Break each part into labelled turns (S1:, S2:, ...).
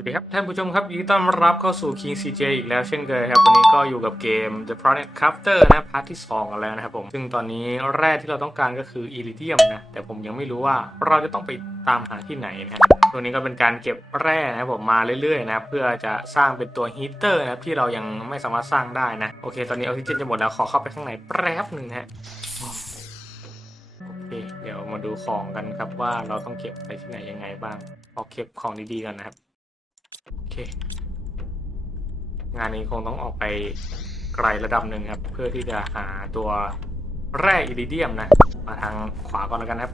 S1: วัสดีครับท่านผู้ชมครับยินดีต้อนรับเข้าสู่ King CJ อีกแล้วเช่นเคยครับ วันนี้ก็อยู่กับเกม The Planet Crafter นะพาร์ทที่2กันแล้วนะครับผม ซึ่งตอนนี้แร่ที่เราต้องการก็คือ Iridium นะ แต่ผมยังไม่รู้ว่าเราจะต้องไปตามหาที่ไหนนะตัวนี้ก็เป็นการเก็บแร่นะครับผมมาเรื่อยๆนะเพื่อจะสร้างเป็นตัวฮีเตอร์นะที่เรายังไม่สามารถสร้างได้นะ โอเค ตอนนี้ออกซิเจนจะหมดแล้วขอเข้าไปข้างในแป๊บหนึ่งนะฮะโอเค เดี๋ยวมาดูของกันครับว่าเราต้องเก็บไปที่ไหนยังไงบ้างเอาเก็บของดีๆกันนะครับ โอเค งานนี้คงต้องออกไปไกลระดับหนึ่งครับ เพื่อที่จะหาตัวแร่อิริเดียมนะ มาทางขวาก่อนแล้วกันครับ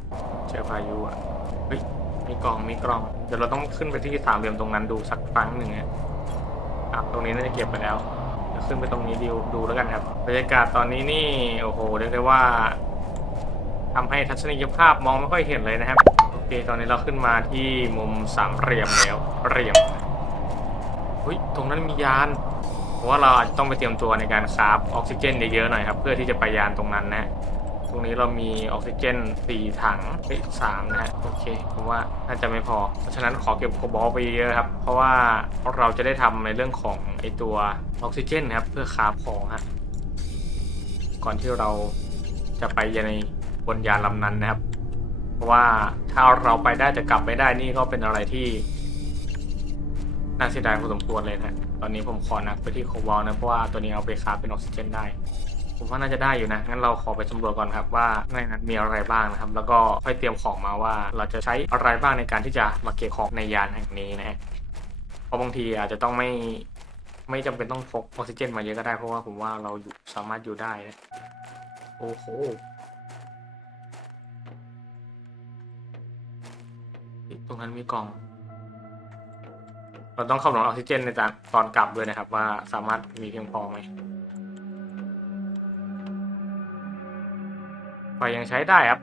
S1: เจอพายุอะเฮ้ยมีกล่องมีกล่อง เดี๋ยวเราต้องขึ้นไปที่สามเหลี่ยมตรงนั้นดูสักครั้งหนึ่งนะอะตรงนี้น่าจะเก็บไปแล้วขึ้นไปตรงนี้ดูดูแล้วกันครับบรรยากาศตอนนี้นี่โอ้โหเรียกได้ว่าทำให้ทัศนียภาพมองไม่ค่อยเห็นเลยนะครับโอเคตอนนี้เราขึ้นมาที่มุมสามเหลี่ยมแล้วเหลี่ยมเฮ้ยตรงนั้นมียานเพราะว่าเราอาจจะต้องไปเตรียมตัวในการคราฟออกซิเจนเยอะๆหน่อยครับ เพื่อที่จะไปยานตรงนั้นนะตรงนี้เรามีออกซิเจนสี่ถังเฮ้ยสามนะฮะโอเคผมว่าน่าจะไม่พอ เพราะฉะนั้นขอเก็บโคบอลไปเยอะครับ เพราะว่าเราจะได้ทำในเรื่องของไอตัวออกซิเจนครับเพื่อคราฟของฮะก่อนที่เราจะไปยในบนยานลำนั้นนะครับ เพราะว่าถ้าเราไปได้แต่กลับไม่ได้นี่ก็เป็นอะไรที่ น่าเสียดายพอสมควรเลยนะ ตอนนี้ผมขอนักไปที่โควอลนะ เพราะว่าตัวนี้เอาไปคาเป็นออกซิเจนได้ ผมว่าน่าจะได้อยู่นะ งั้นเราขอไปสำรวจก่อนครับว่าในนั้นมีอะไรบ้างนะครับ แล้วก็ค่อยเตรียมของมาว่าเราจะใช้อะไรบ้างในการที่จะมาเก็บของในยานแห่งนี้นะเพราะบางทีอาจจะต้องไม่ไม่จำเป็นต้องพกออกซิเจนมาเยอะก็ได้เพราะว่าผมว่าเราอยู่สามารถอยู่ได้นะโอ้โหตรงนั้นมีกล่อง เราต้องคำนวณออกซิเจนในตอนตอนกลับด้วยนะครับ ว่าสามารถมีเพียงพอไหมไฟยังใช้ได้ครับ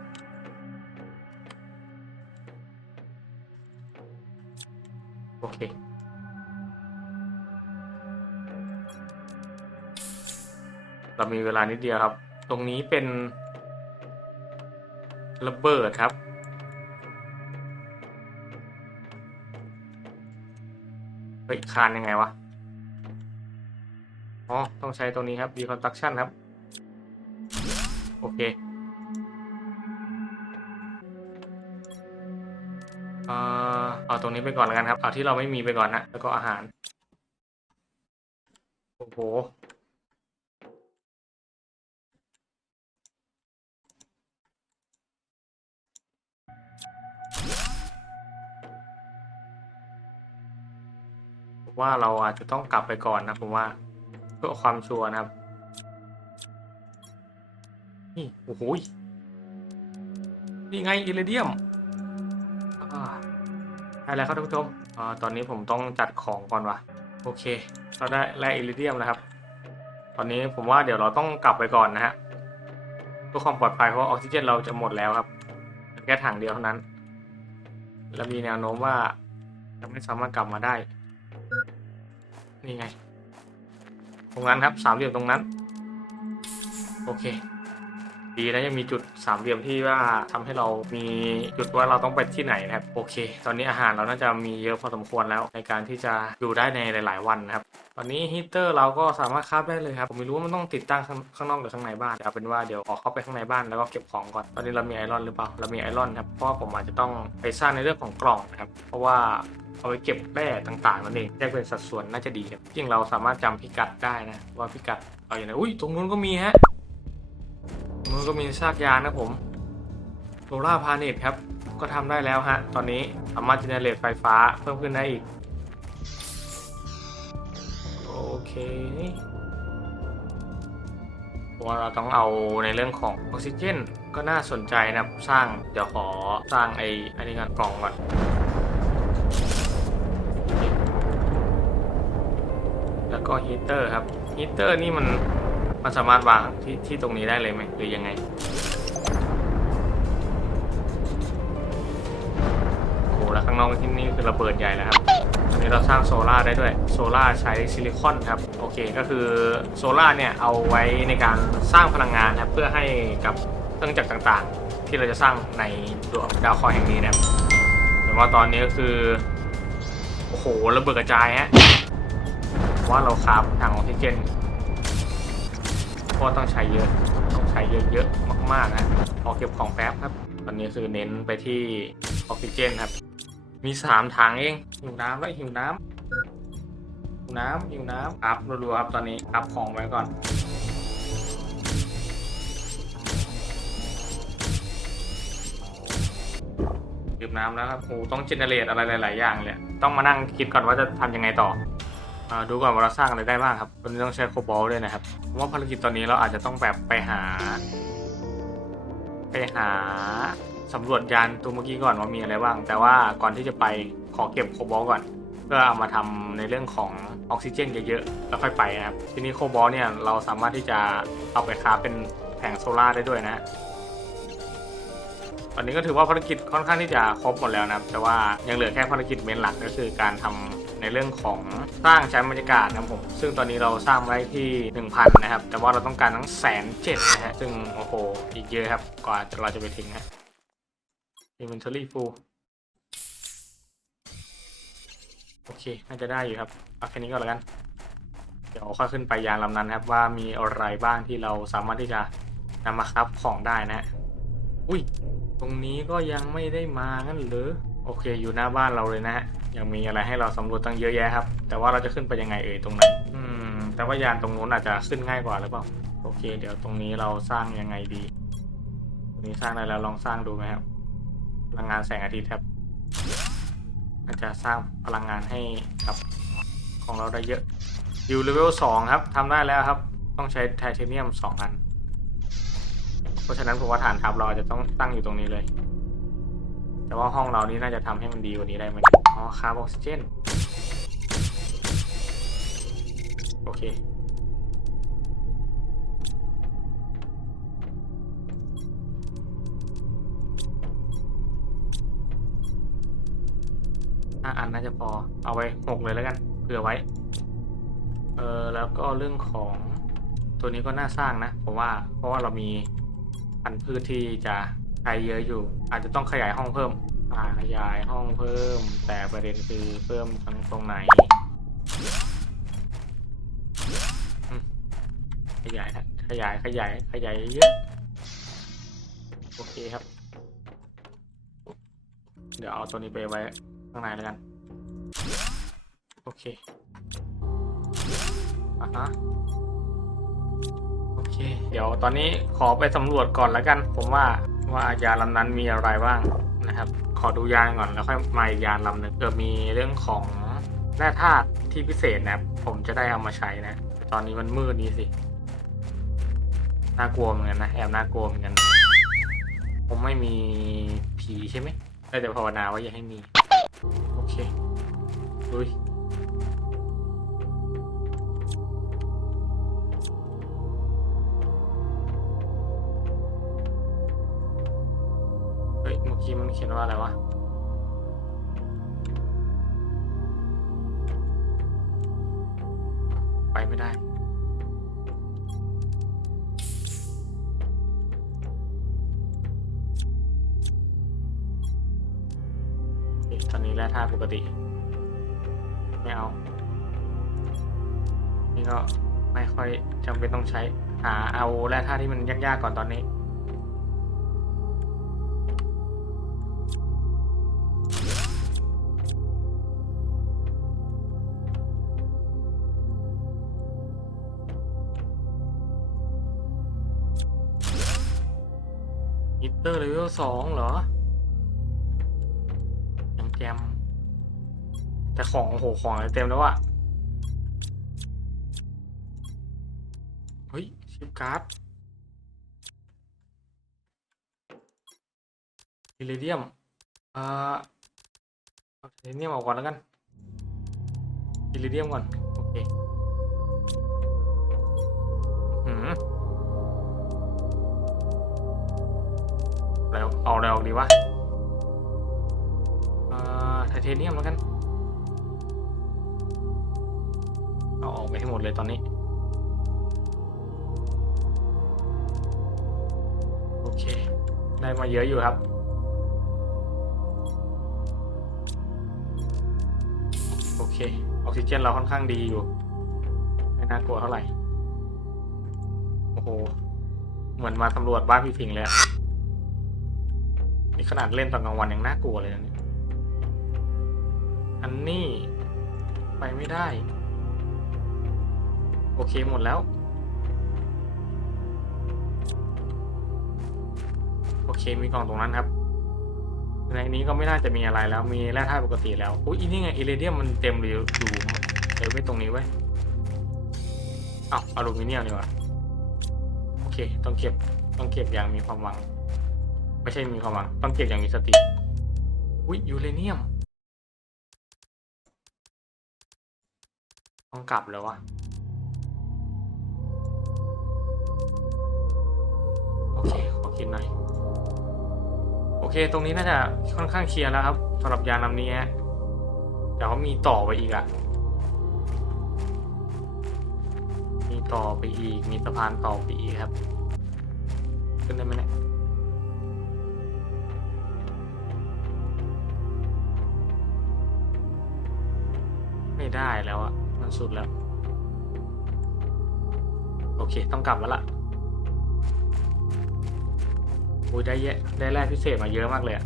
S1: โอเคเรามีเวลานิดเดียวครับ ตรงนี้เป็นระเบิดครับ ฮ้ยคานยังไงวะ อ๋อ ต้องใช้ตรงนี้ครับ deconstruction ครับ โอเคเอ่อเอาตรงนี้ไปก่อนแล้วกันครับ เอาที่เราไม่มีไปก่อนนะ แล้วก็อาหาร โอ้โห ว่าเราอาจจะต้องกลับไปก่อนนะผมว่าเพื่อความชัวร์นะครับนี่โอ้โหยนี่ไงอิเลเดียมอ่าได้แล้วครับท่านผู้ชมอ่าตอนนี้ผมต้องจัดของก่อนวะโอเค เราได้แร่อิเลเดียมแล้วครับ ตอนนี้ผมว่าเดี๋ยวเราต้องกลับไปก่อนนะฮะเพื่อความปลอดภัยเพราะออกซิเจนเราจะหมดแล้วครับแค่ถังเดียวเท่านั้น และมีแนวโน้มว่าจะไม่สามารถกลับมาได้ นี่ไง ตรงนั้นครับ สามเหลี่ยมตรงนั้น โอเค ดีนะยังมีจุดสามเหลี่ยมที่ว่าทำให้เรามีจุดว่าเราต้องไปที่ไหนนะครับ โอเค ตอนนี้อาหารเราน่าจะมีเยอะพอสมควรแล้ว ในการที่จะอยู่ได้ในหลาย ๆ วันนะครับ ตอนนี้ฮีเตอร์เราก็สามารถคาฟได้เลยครับ ผมไม่รู้ว่ามันต้องติดตั้งข้างนอกหรือข้างในบ้านเอาเป็นว่าเดี๋ยวออกเข้าไปข้างในบ้านแล้วก็เก็บของก่อน ตอนนี้เรามีไอรอนหรือเปล่า เรามีไอรอนครับ เพราะผมอาจจะต้องไปสร้างในเรื่องของกล่องนะครับ เพราะว่า เอาไปเก็บแร่ต่างๆนั่นเองแยกเป็นสัดส่วนน่าจะดีครับจริงเราสามารถจำพิกัดได้นะ ว่าพิกัดเอาอย่างไรอุ้ยตรงนู้นก็มีฮะตรงนู้นก็มีซากยานนะผมโซล่าพาเนตครับ ก็ทำได้แล้วฮะ ตอนนี้สามารถเจเนเรตไฟฟ้าเพิ่มขึ้นได้อีก โอเคว่าเราต้องเอาในเรื่องของออกซิเจน ก็น่าสนใจนะสร้างเดี๋ยวขอสร้างไอ้อันนี้กันกล่องก่อน แล้วก็ฮีเตอร์ครับฮีเตอร์นี่มันมันสามารถวางที่ที่ตรงนี้ได้เลยไหมหรือยังไงโอ้โหแล้วข้างนอกที่นี่คือระเบิดใหญ่แล้วครับตอนนี้เราสร้างโซล่าได้ด้วยโซล่าใช้ซิลิคอนครับโอเคก็คือโซล่าเนี่ยเอาไว้ในการสร้างพลังงานครับเพื่อให้กับเครื่องจักรต่างๆ ที่เราจะสร้างในดวงดาวคราะห์แห่งนี้นะครับแต่ว่าตอนนี้ก็คือโอ้โหระเบิดกระจายฮะ ว่าเราคราบถังออกซิเจนเพราะต้องใช้เยอะ ต้องใช้เยอะๆมากๆนะขอเก็บของแป๊บครับ ตอนนี้คือเน้นไปที่ออกซิเจนครับ มีสามถังเองหิวน้ำแล้วหิวน้ำหิวน้ำหิวน้ำอัพรัวๆครับตอนนี้อัพของไว้ก่อนดื่มน้ำแล้วครับโอ้ต้องเจเนเรตอะไรหลาย ๆ อย่างเลย ต้องมานั่งคิดก่อนว่าจะทำยังไงต่อ อาดูก่อนว่าเราสร้างอะไรได้บ้างครับตอนนี้ต้องใช้โคบอลด้วยนะครับผมว่าภารกิจตอนนี้เราอาจจะต้องแบบไปหา ไปหาสำรวจยานตัวเมื่อกี้ก่อนว่ามีอะไรบ้าง แต่ว่าก่อนที่จะไปขอเก็บโคบอลก่อน เพื่อเอามาทำในเรื่องของออกซิเจนเยอะๆแล้วค่อยไปนะครับ ทีนี้โคบอลเนี่ยเราสามารถที่จะเอาไปค้าเป็นแผงโซล่าได้ด้วยนะตอนนี้ก็ถือว่าภารกิจค่อนข้างที่จะครบหมดแล้วนะครับ แต่ว่ายังเหลือแค่ภารกิจเมนหลักก็คือการทำ ในเรื่องของสร้างชั้นบรรยากาศนะครับผม ซึ่งตอนนี้เราสร้างไว้ที่ 1,000 นะครับ แต่ว่าเราต้องการทั้งแสนเจ็ดนะฮะซึ่งโอ้โหอีกเยอะครับกว่าเราจะไปถึงฮะ inventory full โอเค น่าจะได้อยู่ครับเอาแค่นี้ก็แล้วกัน เดี๋ยวค่อยขึ้นไปยานลำนั้นครับว่ามีอะไรบ้างที่เราสามารถที่จะนำมาครับของได้นะฮะอุ้ย ตรงนี้ก็ยังไม่ได้มางั้นหรือ โอเค อยู่หน้าบ้านเราเลยนะฮะ ยังมีอะไรให้เราสำรวจตั้งเยอะแยะครับ แต่ว่าเราจะขึ้นไปยังไงเอ่ยตรงนั้น อืม แต่ว่ายานตรงนู้นอาจจะขึ้นง่ายกว่าหรือเปล่า โอเค เดี๋ยวตรงนี้เราสร้างยังไงดี ตรงนี้สร้างได้แล้วลองสร้างดูไหมครับ พลังงานแสงอาทิตย์ครับ อาจจะสร้างพลังงานให้กับของเราได้เยอะ อยู่เลเวลสองครับทำได้แล้วครับ ต้องใช้ไทเทเนียมสองอัน เพราะฉะนั้นผมว่าฐานทัพเราอาจจะต้องตั้งอยู่ตรงนี้เลย แต่ว่าห้องเรานี่น่าจะทำให้มันดีกว่านี้ได้ไหม อ๋อคาร์บออกซิเจน โอเค ห้าอันน่าจะพอ เอาไว้หกเลยแล้วกัน เผื่อไว้ เออแล้วก็เรื่องของตัวนี้ก็น่าสร้างนะ ผมว่า เพราะว่าเรามีพันธุ์พืชที่จะใช้เยอะอยู่ อาจจะต้องขยายห้องเพิ่ม อ่าขยายห้องเพิ่ม แต่ประเด็นคือเพิ่มตรงตรงไหน ขยายขยายขยายขยายเยอะโอเคครับ เดี๋ยวเอาตัวนี้ไปไว้ข้างในแล้วกัน โอเคอะฮะโอเค เดี๋ยวตอนนี้ขอไปสำรวจก่อนแล้วกัน ผมว่าว่ายานลำนั้นมีอะไรบ้าง นะครับ ขอดูยานก่อนแล้วค่อยมาอีกยานลำหนึ่งเกิดมีเรื่องของแร่ธาตุที่พิเศษนะครับ ผมจะได้เอามาใช้นะ ตอนนี้มันมืดนี้สิน่ากลัวเหมือนกันนะแอบน่ากลัวเหมือนกันผมไม่มีผีใช่ไหมได้แต่ภาวนาว่าอย่าให้มี โอเคลุยเฮ้ย มันว่าอะไรวะไปไม่ได้ ตอนนี้แร่ธาตุปกติ ไม่เอา นี่ก็ไม่ค่อยจำเป็นต้องใช้ หาเอาแร่ธาตุที่มันยากๆก่อนตอนนี้ ฮิตเตอร์เลเวลสองเหรอยังแจมแต่ของโหของเต็มแล้วอะเฮ้ย ชิปการ์ดอิริเดียมอ่าเอาอิริเดียมออกก่อนแล้วกันอิริเดียมก่อน โอเค แล้วเอาอะไรออกดีวะอ่าไทเทเนียมแล้วกัน เอาออกไปให้หมดเลยตอนนี้ โอเค ได้มาเยอะอยู่ครับโอเค ออกซิเจนเราค่อนข้างดีอยู่ ไม่น่ากลัวเท่าไหร่ โอ้โห เหมือนมาสำรวจบ้านพี่พิงเลยอะ นี่ขนาดเล่นตอนกลางวันยังน่ากลัวเลยนะเนี่ยอันนี้ไปไม่ได้ โอเคหมดแล้ว โอเคมีกล่องตรงนั้นครับ ในนี้ก็ไม่น่าจะมีอะไรแล้วมีแร่ธาตุปกติแล้วอุ้ยนี่ไงอิเรเดียมมันเต็มเลยอยู่เดี๋ยไว้ตรงนี้ไว้อ้าวอลูมิเนียมนี่ว่าโอเคต้องเก็บต้องเก็บอย่างมีความหวัง ไม่ใช่มีความหวังต้องเก็บอย่างมีสติ อุ้ยยูเรเนียม ต้องกลับแล้ววะโอเคขอคิดหน่อย โอเค ตรงนี้น่าจะค่อนข้างเคลียร์แล้วครับสำหรับยานลำนี้ฮะแต่เขามีต่อไปอีกอะมีต่อไปอีก มีสะพานต่อไปอีกครับ ขึ้นได้ไหมเนี่ย ได้แล้วอะมันสุดแล้ว โอเค ต้องกลับแล้วล่ะโอ้ยได้เยอะได้แร่พิเศษมาเยอะมากเลยอะ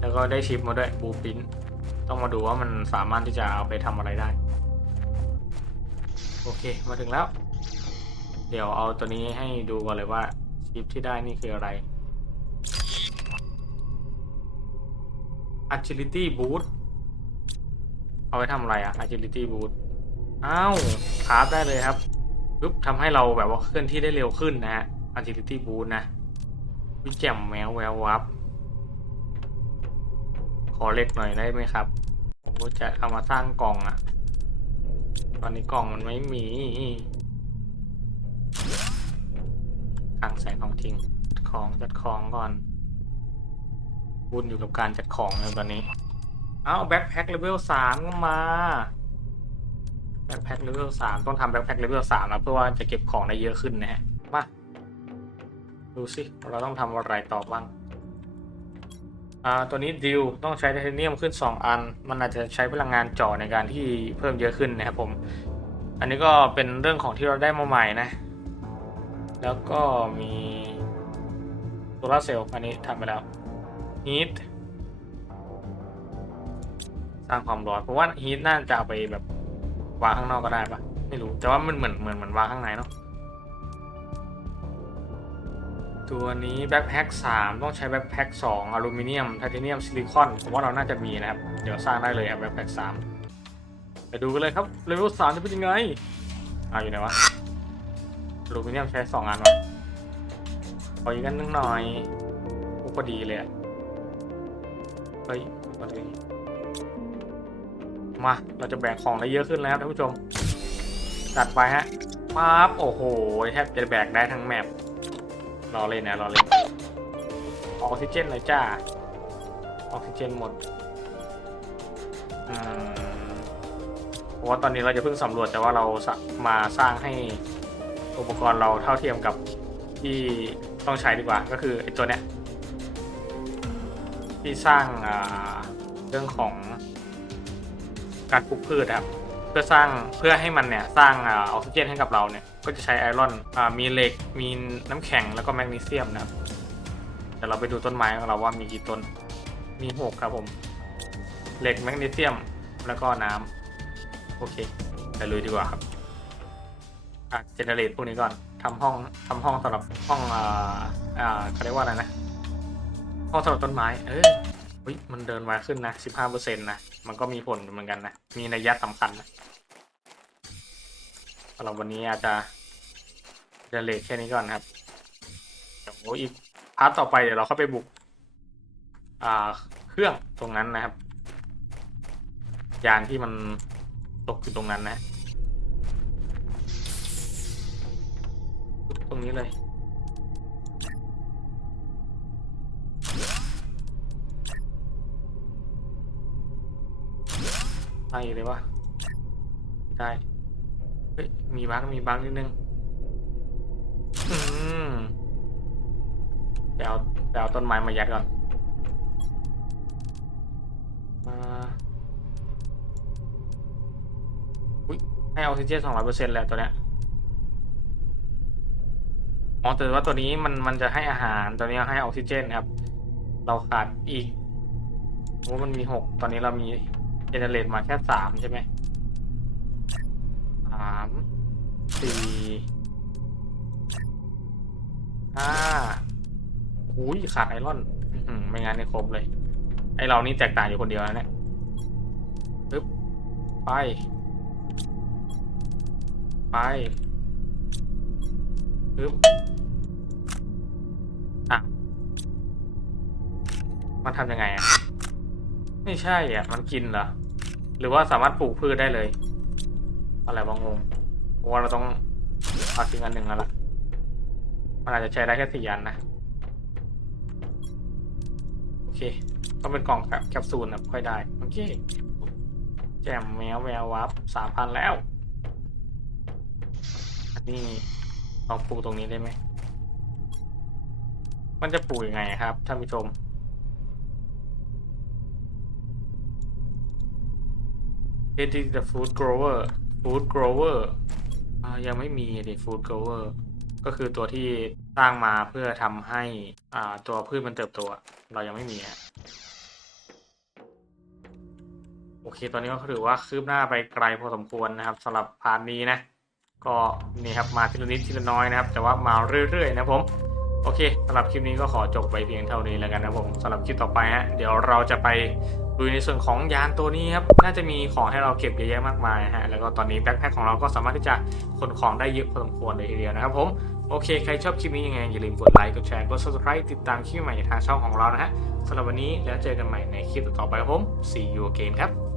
S1: แล้วก็ได้ชิปมาด้วยบูปินต้องมาดูว่ามันสามารถที่จะเอาไปทำอะไรได้ โอเค มาถึงแล้ว เดี๋ยวเอาตัวนี้ให้ดูก่อนเลยว่าชิปที่ได้นี่คืออะไร agility boost เอาไว้ทำอะไรอะ agility boost อ้าวคราฟได้เลยครับปุ๊บทำให้เราแบบว่าเคลื่อนที่ได้เร็วขึ้นนะฮะ agility boost นะวิแจ่มแมวแวววับ ขอเล็กหน่อยได้ไหมครับผมจะเอามาสร้างกล่องอะตอนนี้กล่องมันไม่มีขังแสงของทิ้งจัดของจัดของก่อนวุ่นอยู่กับการจัดของเลยตอนนี้ เอาแบ็คแพ็คเลเวลสามมาแบ็คแพ็คเลเวลสามต้องทำแบ็คแพ็คเลเวลสามนะเพื่อว่าจะเก็บของได้เยอะขึ้นนะฮะมาดูสิเราต้องทำอะไรต่อบ้างอ่าตัวนี้ดิวต้องใช้ไทเทเนียมขึ้น 2 อัน มันอาจจะใช้พลังงานจ่อในการที่เพิ่มเยอะขึ้นนะครับผม อันนี้ก็เป็นเรื่องของที่เราได้มาใหม่นะ แล้วก็มีโซลาเซลล์อันนี้ทำไปแล้วฮีท สร้างความร้อนเพราะว่าฮีทน่าจะเอาไปแบบวางข้างนอกก็ได้ปะไม่รู้ แต่ว่ามันเหมือนเหมือนเหมือนวางข้างในเนาะตัวนี้แบ็คแพ็ค3ต้องใช้แบ็คแพ็ค2อลูมิเนียมไทเทเนียมซิลิคอนผมว่าเราน่าจะมีนะครับ เดี๋ยวสร้างได้เลยครับแบ็คแพ็ค3ไปดูกันเลยครับเลเวล3จะเป็นยังไงอ่าอยู่ไหนวะอลูมิเนียมใช้2อันวะขออีกอันนึงหน่อยพอดีเลยเฮ้ยพอดี มา เราจะแบกของได้เยอะขึ้นแล้วท่านผู้ชมจัดไปฮะปั๊บโอ้โหแทบจะแบกได้ทั้งแมปรอเล่นนะรอเล่นออกซิเจนเลยจ้าออกซิเจนหมดอืมเพราะว่าตอนนี้เราจะเพิ่งสำรวจแต่ว่าเรามาสร้างให้อุปกรณ์เราเท่าเทียมกับที่ต้องใช้ดีกว่าก็คือไอ้ตัวเนี้ยที่สร้างเรื่องของ การปลูกพืชนะครับ เพื่อสร้างเพื่อให้มันเนี่ยสร้างออกซิเจนให้กับเราเนี่ยก็จะใช้ไอรอนมีเหล็กมีน้ำแข็งแล้วก็แมกนีเซียมนะครับเดี๋ยวเราไปดูต้นไม้ของเราว่ามีกี่ต้นมีหกครับผม เหล็กแมกนีเซียมแล้วก็น้ำโอเคไปลุยดีกว่าครับอะเจเนเรตพวกนี้ก่อนทำห้องทำห้องสำหรับห้องอ่าอ่าเขาเรียกว่าอะไรนะห้องสำหรับต้นไม้เออ ฮ้ยมันเดินมาขึ้นนะสิบห้าเปอร์เซ็นต์นะ มันก็มีผลเหมือนกันนะ มีนัยยะสำคัญนะสำหรับวันนี้อาจจะเดเลทแค่นี้ก่อนนะครับเดี๋ยวอีกพาร์ทต่อไปเดี๋ยวเราเข้าไปบุก อ่า เครื่องตรงนั้นนะครับ ยานที่มันตกอยู่ตรงนั้นนะ ตรงนี้เลย ไปเลยวะไได้ เฮ้ย มีบั๊กมีบั๊กนิดนึง อืมไปเอาไปเอาต้นไม้มายัดก่อน มาอุ๊ยให้ออกซิเจนสองร้อยเปอร์เซ็นต์แหละตัวเนี้ย อ๋อ แต่ว่าตัวนี้มันมันจะให้อาหาร ตัวนี้ให้ออกซิเจนครับ เราขาดอีกว่ามันมีหก ตอนนี้เรามี เจเนเรตมาแค่สามใช่ไหมสามสี่ห้าหูยขาดไอรอนไม่งั้นเนี่ยครบเลย ไอเรานี่แตกต่างอยู่คนเดียวนะเนี่ยปึ๊บไป ไปปึ๊บอะ มันทำยังไงอะ ไม่ใช่อะ มันกินเหรอ หรือว่าสามารถปลูกพืชได้เลย อะไรบางงงเพราะว่าเราต้องเอาทิ้งอันหนึ่งแล้วล่ะ มันอาจจะใช้ได้แค่สี่อันนะ โอเค ต้องเป็นกล่องแคปซูลนะค่อยได้ โอเค แจมแมวแวววับสามพันแล้ว อันนี้ลองปลูกตรงนี้ได้ไหม มันจะปลูกยังไงครับท่านผู้ชม It is the food grower food grower อ่ายังไม่มีดิ food grower ก็คือตัวที่สร้างมาเพื่อทำให้อ่าตัวพืชมันเติบโตเรายังไม่มีฮะโอเค ตอนนี้ก็ถือว่าคืบหน้าไปไกลพอสมควรนะครับสำหรับพาร์ทนี้นะ ก็นี่ครับมาทีละนิดทีละน้อยนะครับ แต่ว่ามาเรื่อยๆนะผมโอเคสำหรับคลิปนี้ก็ขอจบไปเพียงเท่านี้แล้วกันนะผมสำหรับคลิปต่อไปฮะเดี๋ยวเราจะไป ดูในส่วนของยานตัวนี้ครับน่าจะมีของให้เราเก็บเยอะแยะมากมายฮะแล้วก็ตอนนี้แบ็คแพ็คของเราก็สามารถที่จะขนของได้เยอะพอสมควรเลยทีเดียวนะครับผมโอเค ใครชอบคลิปนี้ยังไง อย่าลืมกดไลค์ กดแชร์ กด subscribe ติดตามคลิปใหม่ทางช่องของเรานะฮะสำหรับวันนี้แล้วเจอกันใหม่ในคลิปต่อไปครับผม see you again ครับ